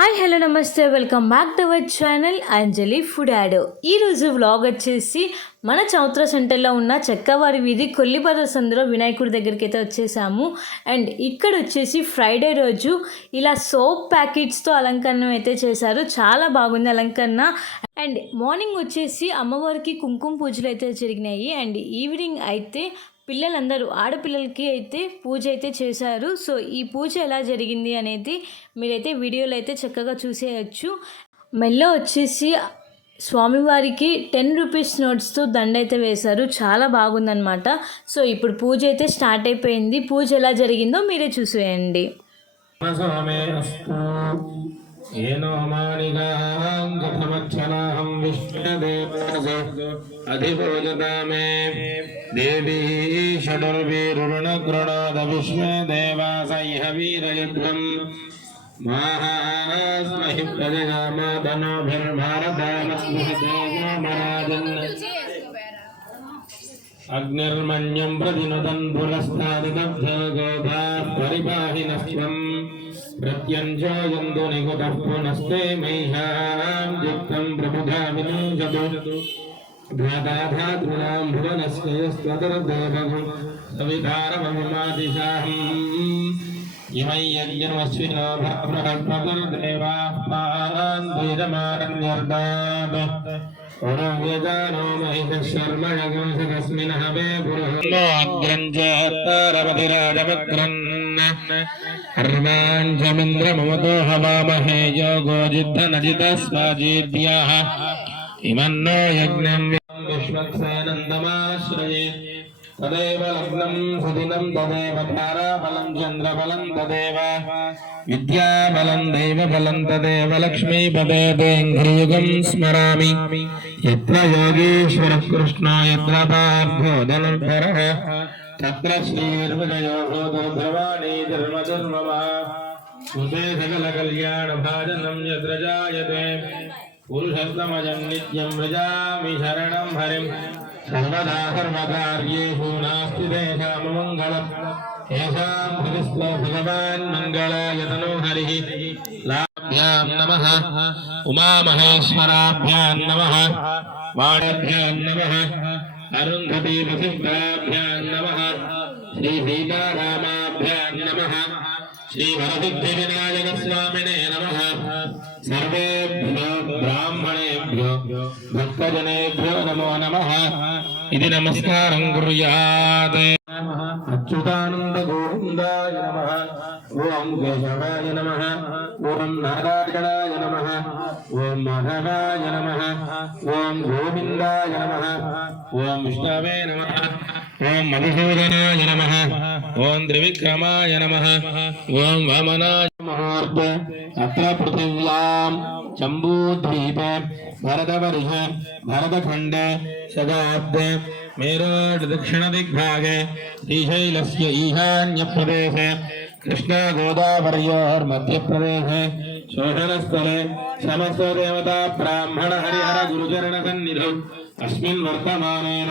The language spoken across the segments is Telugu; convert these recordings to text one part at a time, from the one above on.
హాయ్ హలో నమస్తే. Welcome back to our channel Anjali food ad ఈరోజు వ్లాగ్ వచ్చేసి మన చౌత్ర సెంటర్లో ఉన్న చెక్కవారి వీధి కొల్లిపద సందులో వినాయకుడి దగ్గరికి అయితే వచ్చేసాము. అండ్ ఇక్కడ వచ్చేసి ఫ్రైడే రోజు ఇలా సోప్ ప్యాకెట్స్తో అలంకరణ అయితే చేశారు. చాలా బాగుంది అలంకరణ. అండ్ మార్నింగ్ వచ్చేసి అమ్మవారికి కుంకుమ పూజలు అయితే జరిగినాయి. అండ్ ఈవినింగ్ అయితే పిల్లలందరూ ఆడపిల్లలకి అయితే పూజ అయితే చేశారు. సో ఈ పూజ ఎలా జరిగింది అనేది మీరైతే వీడియోలో అయితే చక్కగా చూసేయచ్చు. మెల్ల వచ్చేసి స్వామివారికి టెన్ రూపీస్ నోట్స్తో దండ అయితే వేశారు. చాలా బాగుందన్నమాట. సో ఇప్పుడు పూజ అయితే స్టార్ట్ అయిపోయింది. పూజ ఎలా జరిగిందో మీరే చూసేయండి మనసోమే ఏనో దేవీ వీరయుద్ధం మాహాస్మహి ప్రజగామాదనోభిర్భారతామస్మహదేవమరాజన్ అగ్నిర్మణ్యం ప్రతినుదన్ పురస్తాదిదబ్ధగోధా పరిపాహి నస్వం ప్రత్యంజోయందు నిగుతః పునస్తే మహ్యాం యుక్తం ప్రబుధామినోజతు ధాతాధాతృణాం భువనస్యస్త్వతర్దేవగం సవితారమహిమాదిశాహం ఇమై యజ్ఞమశ్వినో భద్రదేవాః పారాన్ వేదమారణ్యర్దాత్ హర్వాంజమింద్రమమతో హవామహే యోగో ఇమన్నో యజ్ఞం విశ్వక్సేనందమాశ్రయే తదేవ లగ్నం సుదినం తదేవ తారాబలం చంద్రబలం తదేవ విద్యాబలం దైవబలం తదేవ లక్ష్మీపదే తేంఘ్రియుగం స్మరామి యత్ర యోగీశ్వర కృష్ణ యత్ర పార్థో ధనుర్ధరః తత్ర శ్రీర్విజయో భూతధ్రవాణి ధర్మధర్మమः సుతే సకల కళ్యాణ భాజనం యత్ర జాయతే उल्लसमजन्नित्यं व्रजामि शरणं हरिं सर्वदा सर्वकार्येषु नास्ति तेषां मङ्गलम् येषां हरिस्व भगवान् मङ्गलाय हरिः। लाभ्यां नमः। उमामहेश्वराभ्यां नमः। वाणभ्यां नमः। अरुन्धतीवसिद्धाभ्यां नमः। श्रीसीतारामाभ्यां नमः। శ్రీ వరసిద్ధి వినాయక స్వామినే నమ సర్వేభ్యో బ్రాహ్మణేభ్యో భక్తజనేభ్యో నమో నమ ఇది నమస్కారం కుర్యాత్ అచ్యుతానంద గోవిందాయ నమ ఓం కేశవాయ నమ ఓం నారాయణాయ నమ ఓం మాధవాయ నమ ఓం గోవిందాయ నమ ఓం విష్ణవే నమ ఓం మధుసూదనాయ నమ ओम त्रिविक्रमाय नमः। ओम वामनाय नमः अत्र पृथिव्यां शम्भूद्वीपे भरतवर्षे भरतखण्डे दक्षिण मेरोडदक्षिणदिग्भागे श्रीशैलस्य ईशान्य प्रदेश कृष्ण गोदावरियोर मध्य प्रदेश शोषण स्थले समस्त देवता, ब्राह्मण, हरिहर गुरुचरण सन्निधौ। अस्मिन् वर्तमानेन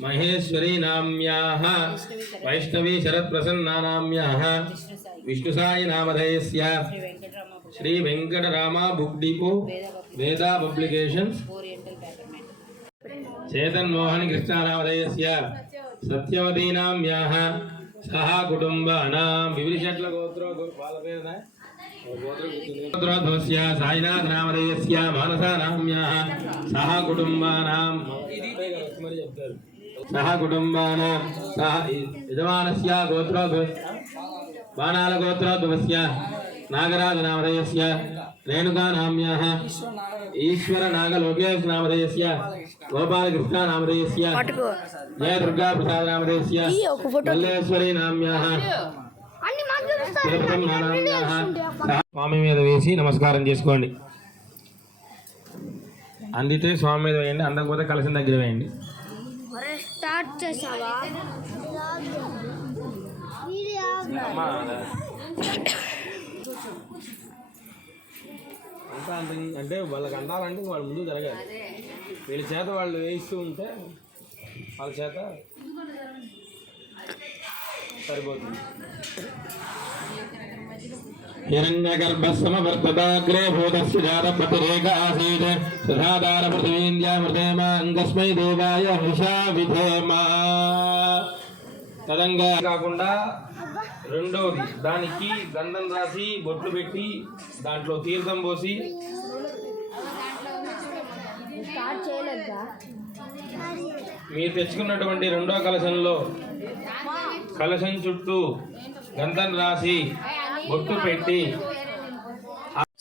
महेश्वरी। नाम्याः। वैष्णवी शरत्प्रसन्नानाम्याः Vishnusai. नामधेयस्य। Shri Venkatarama book depot Veda publications Chetan Mohan कृष्णानामधेयस्य Satyavati नाम्याः। सह कुटुम्बानां। विवृषट्ल गोत्रो बालवेन गोत्रोध्वस्य साईनाथ नामधेयस्य मानसा नाम्याः सह कुटुम्बानां సహ కుటుంబానాం సహ యజమానస్య గోత్రోద్భవ బాణాల గోత్రోద్భవస్య నాగరాజ నామధేయస్య రేణుకా నామ్యాः ఈశ్వర నాగలోకేశ్ నామధేయస్య గోపాలకృష్ణ నామధేయస్య జయ దుర్గా ప్రసాద్ నామధేయస్య మల్లేశ్వరి నామ్యాः తిరుపతి నామ్యాः స్వామి మీద వేసి నమస్కారం చేసుకోండి. అందితే స్వామి మీద వేయండి అందకపోతే కలసిన దగ్గర వేయండి. స్టార్ట్ చేసావా? అంతా అంత అంటే వాళ్ళకి అందాలంటే వాళ్ళు ముందు జరగాలి. వీళ్ళ చేత వాళ్ళు వేయిస్తూ ఉంటే వాళ్ళ చేత సరిపోతుంది. హిరణ్యగర్భస్సమవర్తదాగ్రే భూతస్య జాతపతిరేక ఆసీత్ సుధాధార పృథివీంద్యామృతేమ అంగస్మై దేవాయ హృషా విధేమా తదంగా కాకుండా రెండవది దానికి గంధం రాసి బొట్లు పెట్టి దాంట్లో తీర్థం పోసి మీరు తెచ్చుకున్నటువంటి రెండో కలశంలో కలశం చుట్టూ గంధం రాసి బొట్టు పెట్టి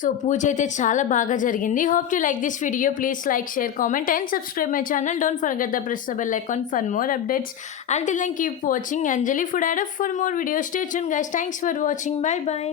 సో పూజ అయితే చాలా బాగా జరిగింది. Hope to like this video please like share comment and subscribe my channel don't forget the press the bell icon for more updates until then keep watching Anjali food ad for more videos stay guys thanks for watching bye bye